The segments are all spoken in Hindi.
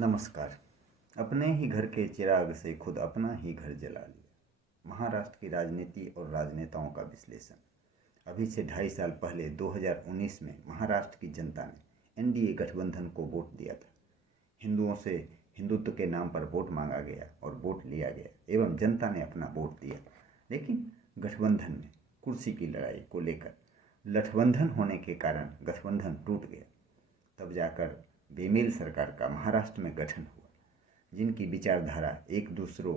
नमस्कार। अपने ही घर के चिराग से खुद अपना ही घर जला लिया। महाराष्ट्र की राजनीति और राजनेताओं का विश्लेषण। अभी से 2.5 साल पहले 2019 में महाराष्ट्र की जनता ने एनडीए गठबंधन को वोट दिया था। हिंदुओं से हिंदुत्व के नाम पर वोट मांगा गया और वोट लिया गया एवं जनता ने अपना वोट दिया। लेकिन गठबंधन में कुर्सी की लड़ाई को लेकर गठबंधन होने के कारण गठबंधन टूट गया। तब जाकर बेमेल सरकार का महाराष्ट्र में गठन हुआ, जिनकी विचारधारा एक दूसरों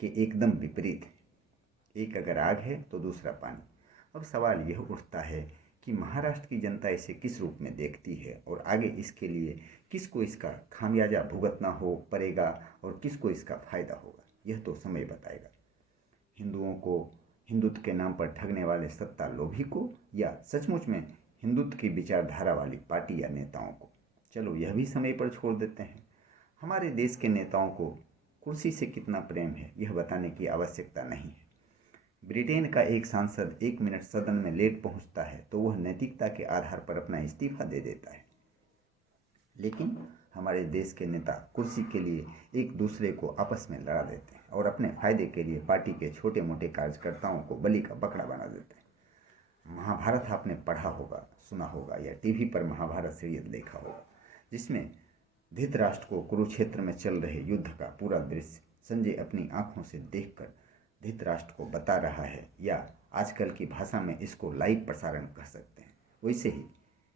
के एकदम विपरीत है। एक अगर आग है तो दूसरा पानी। अब सवाल यह उठता है कि महाराष्ट्र की जनता इसे किस रूप में देखती है और आगे इसके लिए किसको इसका खामियाजा भुगतना हो पड़ेगा और किसको इसका फायदा होगा, यह तो समय बताएगा। हिंदुओं को हिंदुत्व के नाम पर ठगने वाले सत्ता लोभी को या सचमुच में हिंदुत्व की विचारधारा वाली पार्टी या नेताओं को। चलो यह भी समय पर छोड़ देते हैं। हमारे देश के नेताओं को कुर्सी से कितना प्रेम है यह बताने की आवश्यकता नहीं है। ब्रिटेन का एक सांसद 1 मिनट सदन में लेट पहुंचता है तो वह नैतिकता के आधार पर अपना इस्तीफा दे देता है। लेकिन हमारे देश के नेता कुर्सी के लिए एक दूसरे को आपस में लड़ा देते हैं और अपने फायदे के लिए पार्टी के छोटे मोटे कार्यकर्ताओं को बलि का बकरा बना देते हैं। महाभारत आपने पढ़ा होगा, सुना होगा या टीवी पर महाभारत सीरियल देखा होगा, जिसमें धृतराष्ट्र को कुरुक्षेत्र में चल रहे युद्ध का पूरा दृश्य संजय अपनी आंखों से देखकर धृतराष्ट्र को बता रहा है, या आजकल की भाषा में इसको लाइव प्रसारण कह सकते हैं। वैसे ही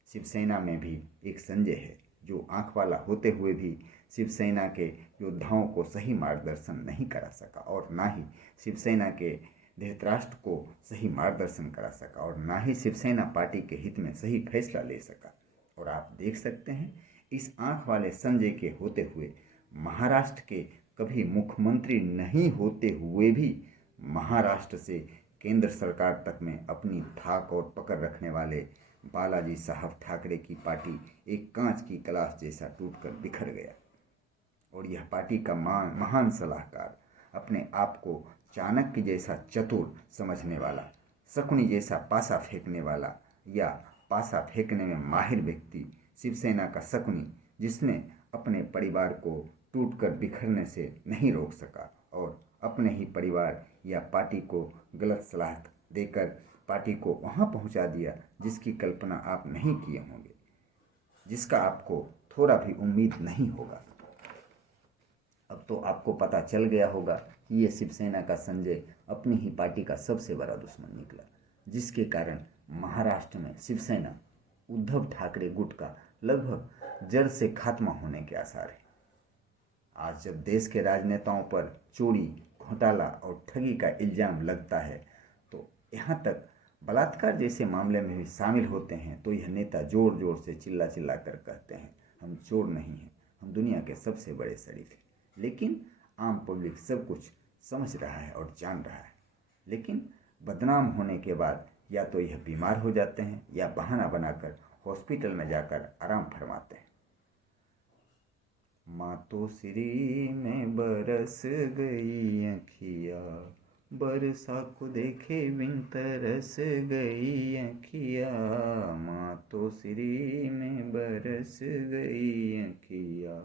शिवसेना में भी एक संजय है जो आंख वाला होते हुए भी शिवसेना के योद्धाओं को सही मार्गदर्शन नहीं करा सका और ना ही शिवसेना के धृतराष्ट्र को सही मार्गदर्शन करा सका और ना ही शिवसेना पार्टी के हित में सही फैसला ले सका। और आप देख सकते हैं इस आंख वाले संजय के होते हुए महाराष्ट्र के कभी मुख्यमंत्री नहीं होते हुए भी महाराष्ट्र से केंद्र सरकार तक में अपनी धाक और पकड़ रखने वाले बालाजी साहब ठाकरे की पार्टी एक कांच की गिलास जैसा टूटकर बिखर गया। और यह पार्टी का महान सलाहकार, अपने आप को चाणक्य जैसा चतुर समझने वाला, शकुनी जैसा पासा फेंकने वाला या पासा फेंकने में माहिर व्यक्ति, शिवसेना का शकुनी, जिसने अपने परिवार को टूटकर बिखरने से नहीं रोक सका और अपने ही परिवार या पार्टी को गलत सलाह देकर पार्टी को वहां पहुंचा दिया जिसकी कल्पना आप नहीं किए होंगे, जिसका आपको थोड़ा भी उम्मीद नहीं होगा। अब तो आपको पता चल गया होगा कि ये शिवसेना का संजय अपनी ही पार्टी का सबसे बड़ा दुश्मन निकला, जिसके कारण महाराष्ट्र में शिवसेना उद्धव ठाकरे गुट का लगभग जड़ से खात्मा होने के आसार है। आज जब देश के राजनेताओं पर चोरी, घोटाला और ठगी का इल्जाम लगता है तो यहाँ तक बलात्कार जैसे मामले में भी शामिल होते हैं तो यह नेता जोर जोर से चिल्ला चिल्ला कर कहते हैं, हम चोर नहीं हैं, हम दुनिया के सबसे बड़े शरीफ हैं। लेकिन आम पब्लिक सब कुछ समझ रहा है और जान रहा है। लेकिन बदनाम होने के बाद या तो यह बीमार हो जाते हैं या बहाना बनाकर हॉस्पिटल में जाकर आराम फरमाते हैं। मातोश्री में बरस गई अखिया, बरसा को देखे बिन तरस गई अखिया। मातोश्री में बरस गई अखिया,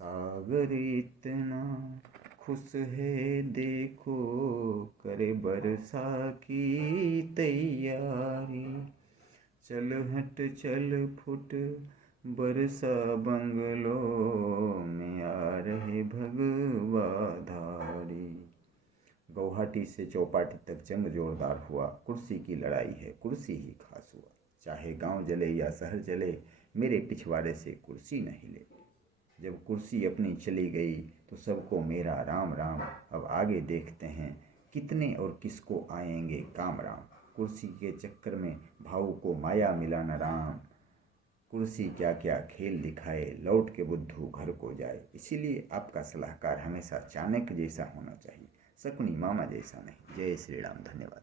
सागर इतना खुश है देखो, करे बरसा की तैयारी। चल हट चल फुट बरसा बंगलो में आ रहे भगवा धारी। गुवाहाटी से चौपाटी तक जंग जोरदार हुआ, कुर्सी की लड़ाई है, कुर्सी ही खास हुआ। चाहे गांव जले या शहर जले, मेरे पिछवाड़े से कुर्सी नहीं ले। जब कुर्सी अपनी चली गई तो सबको मेरा राम राम। अब आगे देखते हैं कितने और किसको आएंगे काम राम। कुर्सी के चक्कर में भाऊ को माया मिला न राम। कुर्सी क्या क्या खेल दिखाए, लौट के बुद्धू घर को जाए। इसीलिए आपका सलाहकार हमेशा चाणक्य जैसा होना चाहिए, शकुनी मामा जैसा नहीं। जय श्री राम। धन्यवाद।